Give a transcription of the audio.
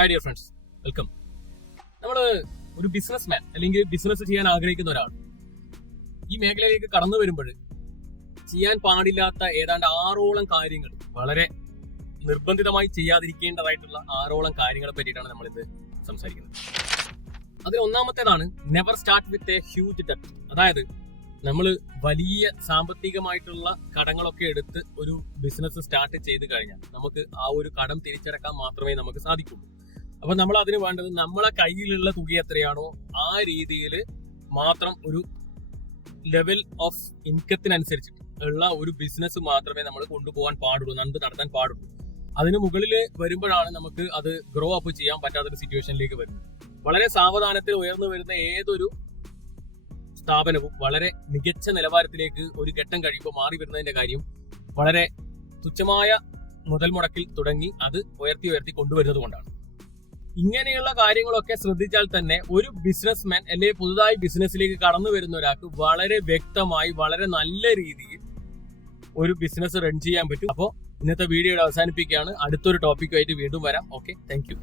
Hi dear friends, welcome. നമ്മൾ ഒരു business man അല്ലെങ്കിൽ ബിസിനസ് ചെയ്യാൻ ആഗ്രഹിക്കുന്ന ഒരാൾ ഈ മേഖലയിലേക്ക് കടന്നു വരുമ്പോൾ ചെയ്യാൻ പാടില്ലാത്ത ഏതാണ്ട് 6ഓളം കാര്യങ്ങൾ, വളരെ നിർബന്ധിതമായി ചെയ്യാതിരിക്കേണ്ടതായിട്ടുള്ള 6ഓളം കാര്യങ്ങളെ പറ്റിയിട്ടാണ് നമ്മളിത് സംസാരിക്കുന്നത്. അതിൽ ഒന്നാമത്തേതാണ് never start with a huge ഡെപ്റ്റ്. അതായത് നമ്മൾ വലിയ സാമ്പത്തികമായിട്ടുള്ള കടങ്ങളൊക്കെ എടുത്ത് ഒരു ബിസിനസ് സ്റ്റാർട്ട് ചെയ്ത് കഴിഞ്ഞാൽ നമുക്ക് ആ ഒരു കടം തിരിച്ചടക്കാൻ മാത്രമേ നമുക്ക് സാധിക്കുള്ളൂ. അപ്പൊ നമ്മൾ അതിന് വേണ്ടത് നമ്മളെ കയ്യിലുള്ള തുക എത്രയാണോ ആ രീതിയിൽ മാത്രം ഒരു ലെവൽ ഓഫ് ഇൻകത്തിനനുസരിച്ചിട്ട് ഉള്ള ഒരു ബിസിനസ് മാത്രമേ നമ്മൾ കൊണ്ടുപോകാൻ പാടുള്ളൂ, നടത്താൻ പാടുള്ളൂ. അതിന് മുകളിൽ വരുമ്പോഴാണ് നമുക്ക് അത് ഗ്രോ അപ്പ് ചെയ്യാൻ പറ്റാത്തൊരു സിറ്റുവേഷനിലേക്ക് വരുന്നത്. വളരെ സാവധാനത്തിൽ ഉയർന്നു വരുന്ന ഏതൊരു സ്ഥാപനവും വളരെ മികച്ച നിലവാരത്തിലേക്ക് ഒരു ഘട്ടം കഴിയുമ്പോൾ മാറി വരുന്നതിന്റെ കാര്യം വളരെ തുച്ഛമായ മുതൽ മുടക്കിൽ തുടങ്ങി അത് ഉയർത്തി കൊണ്ടുവരുന്നത് കൊണ്ടാണ്. ഇങ്ങനെയുള്ള കാര്യങ്ങളൊക്കെ ശ്രദ്ധിച്ചാൽ തന്നെ ഒരു ബിസിനസ്മാൻ അല്ലെങ്കിൽ പുതുതായി ബിസിനസ്സിലേക്ക് കടന്നു വരുന്ന ഒരാൾക്ക് വളരെ വ്യക്തമായി വളരെ നല്ല രീതിയിൽ ഒരു ബിസിനസ് റൺ ചെയ്യാൻ പറ്റും. അപ്പോൾ ഇന്നത്തെ വീഡിയോ അവസാനിപ്പിക്കുകയാണ്. അടുത്തൊരു ടോപ്പിക്കുമായിട്ട് വീണ്ടും വരാം. Okay, thank you.